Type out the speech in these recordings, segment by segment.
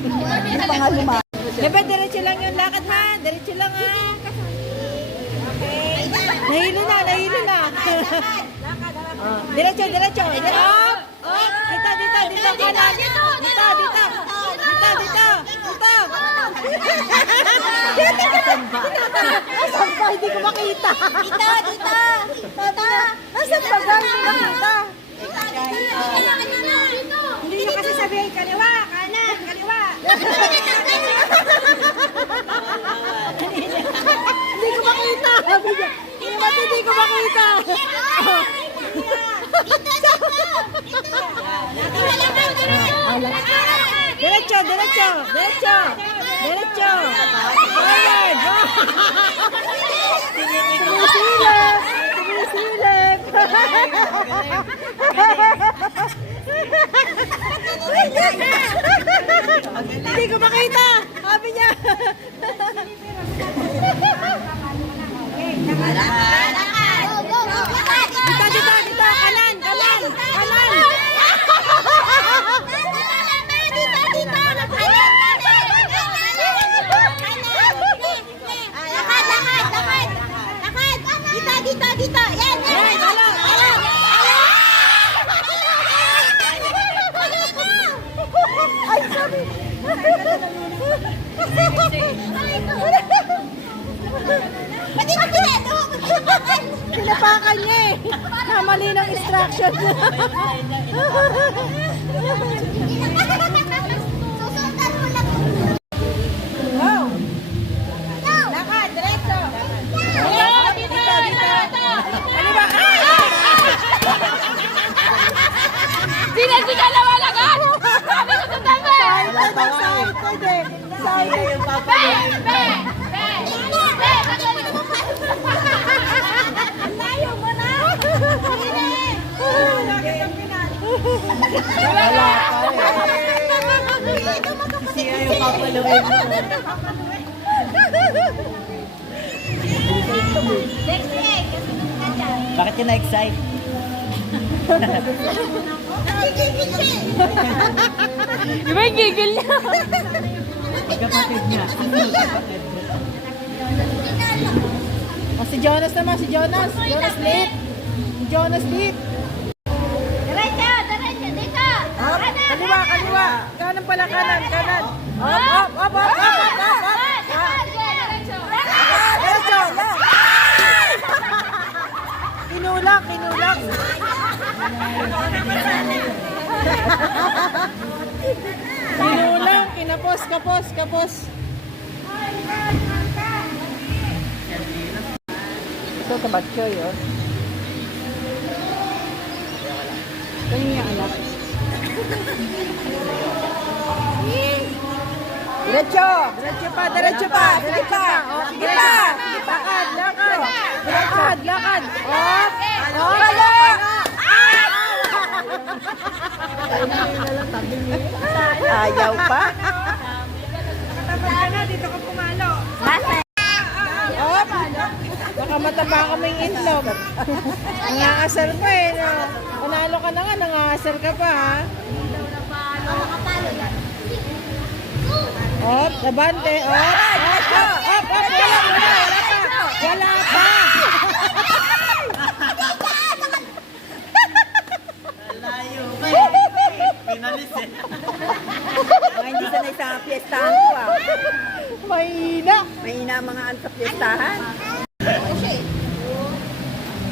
Hindi pa nga lumakas. Diba, diretso lang yung lakad ha? Diretso lang ha? Okay. Nahilo na. Diretso. Dito, kanan. Dito. Saan pa? Hindi ko makita. Dito. Nasaan pa ba? Hindi ko makita. Hindi nyo kasi sabihin, kaliwa, kanan, kaliwa. Hindi ko makita. Hindi ko makita. Diretso. Ayan. Sumisilip. Hindi ko makita. Sabi niya. Dito. Kanan. Dito. Yan. Ay, sorry. Pinapakan niya eh. Mali ng instruction. Wow. Lakad, diretso. Dito. Kaliwa. Hindi ka nawalagan. Sabi ko sundan mo. Siya yung papaluin mo. Bakit ka na-excite? Di ba gigil niya? Magkapatid niya. Si Jonas naman, Jonas Lit. Diretso, dito. Kaliwa. Kanan pala, kanan. Op. Diretso. Kinulang. Kinulang, kapos. Ito sa batchoy, oh. Kanina yung anak. Diretso pa. Lakad. Ayaw pa. Dito ka pumalo. Baka mataba kaming itlog. Nangangasar pa eh. No? Panalo ka na nga, nangangasar ka pa ha. Op, labante. Op. Wala pa. Layo pa eh. Pinalis eh. Mga hindi sanay sa piyestahan ko ah. Mahina. Mahina mga sa piyestahan.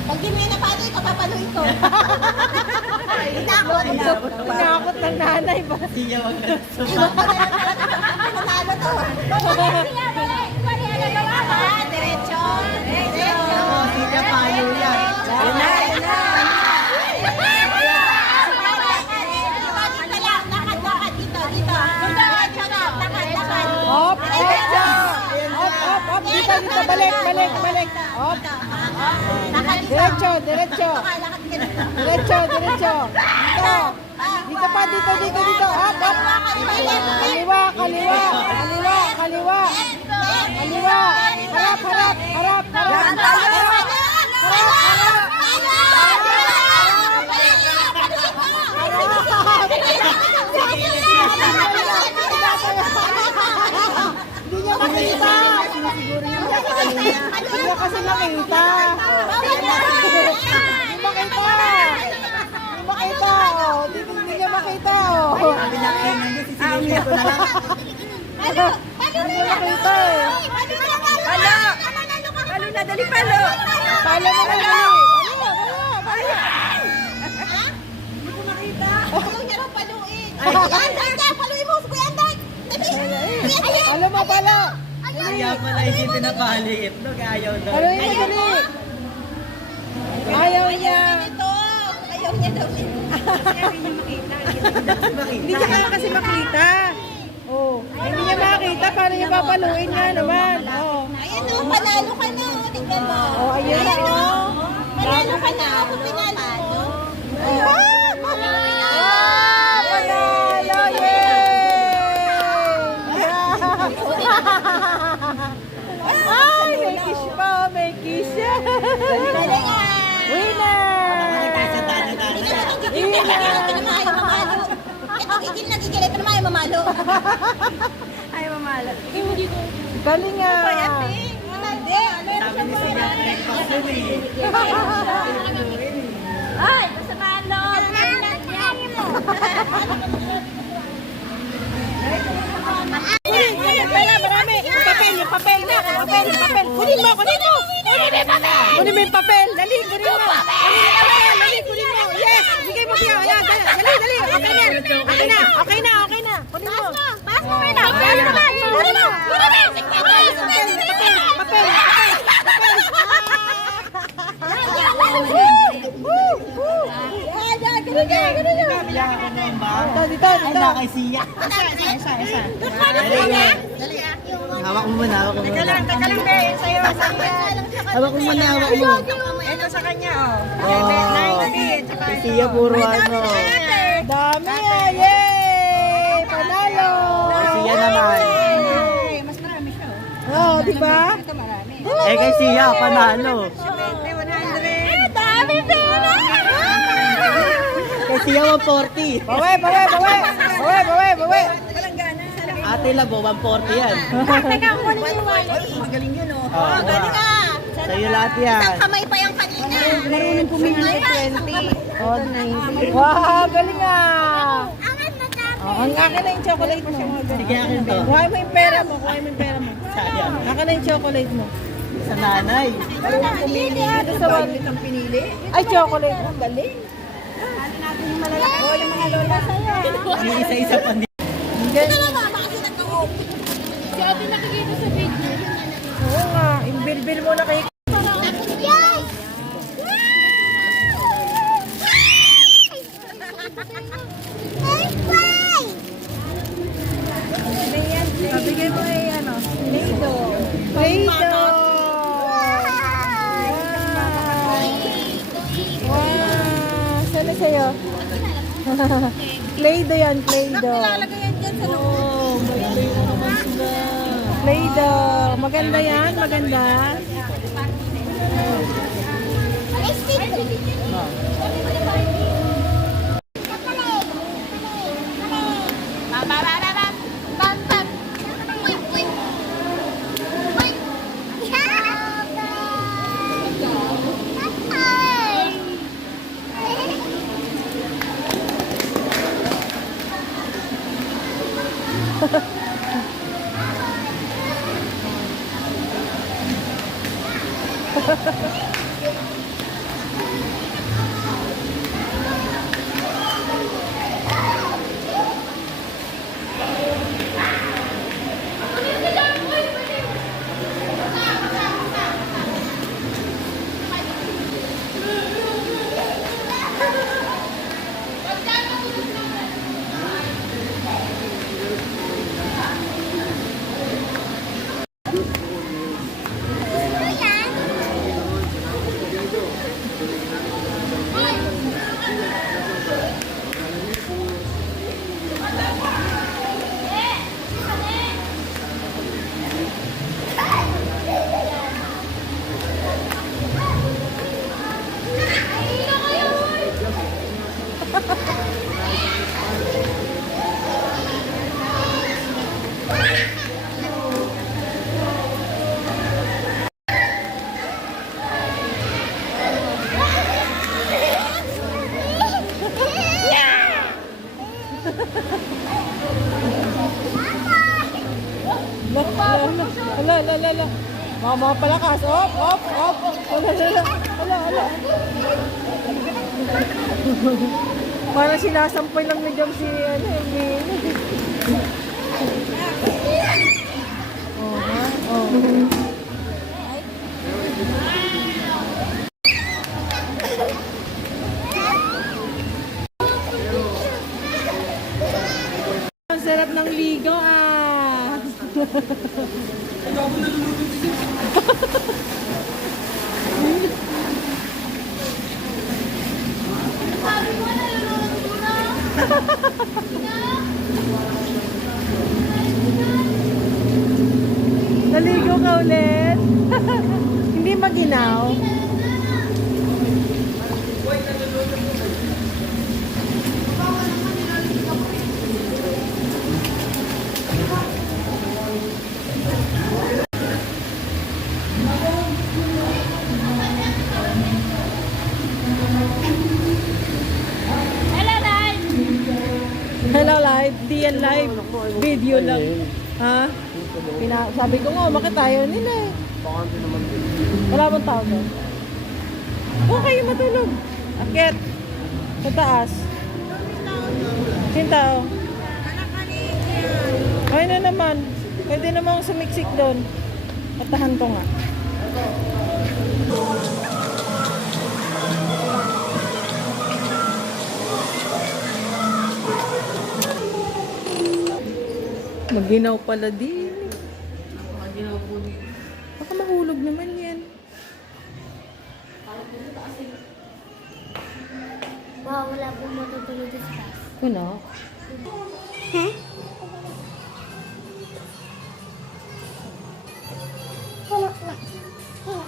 Pag di mo yung napalo, ikaw papaluin ko. Tinakot ng nanay ba? Siya magkaso. Nanalo to. Diretso. Siya payo yan. Yun na. Lakad dito. Diretso na. Lakad. Op. Dito. Balik. Op. Diretso. Diretso. Dito pa. Op. Kaliwa. Harap. kasi makita. Hindi makita. Hindi makita. Oh. Hindi niya makita. Oh. Sabi na kayo nandiyan, sisilipin ko na lang. Palo! Palo na yan! Makita eh. Palo! Palo na, dali palo. Palo mo na dali. Ayaw niya raw paluin. Anday! Paluin mo! Kuya Anday! Dali! Palo mo, palo. Kaya pala hindi pinapali itlog, ayaw daw. Palo mo dali. Ayaw niya. Ito! Ayaw niya daw. Hindi niya kasi makita. Oh, hindi niya makita. Paano niya papaluin nga naman? Oh. Ayan o, panalo ka na o. Tingnan mo. Oh, ayun na, o. oh. Panalo ka na. Ako pinalo. Ah, panalo! Yay! Ay, may kiss pa, may kiss siya. Dali nga. Winner! Sa tana-tana. Ito naman ayaw mamalo. Ito gigil na gigil. Ito naman ayaw mamalo. Ayaw mamala. Galing nga. Hindi. Sabi ni Siya, breakfast yun eh. Ay, basta malo. Marami. Yung papel na. Papel. Kunin mo. Kunin mo yung papel. Dali, kunin mo. Kunin mo. Yes. Bigay mo siya. Ayan, dali. Okay na. Kunin mo. Pass mo na. Pass mo na. Papel. Dito. Ay, na kay Siya. Hawak mo muna, hawak mo muna. Teka lang, be. Sa'yo. Hawak mo muna, hawak mo. Ito sa kanya, Oh, kay Siya puro ano. Dami ah. Yay! Panalo! Kay Siya naman. Mas marami siya, Oh, di ba? Ito marami. Eh, kay Siya, panalo. 100. Dami pera! Kay Siya, 140. Bawi. Ate Labo, 140 yan. Teka, kunin mo yung wallet. Magaling yun, oh. Oh, galing ka. Sa'yo lahat yan. Isang kamay pa yung kanina. Marunong pumili ng 20. Oh, 90. Wow, galing ah. Angat na dami. Oh, ang akin na yung chocolate mo. Sige, akin to. Kuha mo yung pera mo. Sayang. Akin na yung chocolate mo. Sa nanay. Pumili dito sa wallet ang pinili. Ay, chocolate. Ang galing. Oh, yung mga lola sa'yo. May isa-isa pa din. Ang Ito galing. na mama kasi nag-uop. Si Ate nakikita sa video. Oo nga. Imbilbil mo na kay Yay! Bigay mo ay ano? Play-Doh. Wow. Sana sa'yo? Play-Doh yan, Play-Doh. Lalagay yan dyan sa loob. Oh, magaling mo naman sila. Play-Doh. Maganda yan, maganda. Ay, stick. Oh, mga palakas. Op, op, op. Ala, ala, ala, ala. Parang sinasampay lang ni Jam si, ano, Emily. Oh, ha? Oh. Ang sarap ng ligo, ah. Sabi mo, nalulunod ko na. Naligo ka ulit. Hindi maginaw. Hello, Dad. Hello, live. Di yan live. Video lang. Ha? Sabi ko nga, bakit tayo nila eh. Wala bang tao doon? Huwag kayo matulog. Akit. Sa taas. Sino tao? Ay na naman. Pwede namang sumiksik doon. Patahan ko nga. Maginaw pala din. Maginaw po din. Baka mahulog naman yan. Wow, wala pong matutulog sa taas. Kuno? Wala, wala. Wala.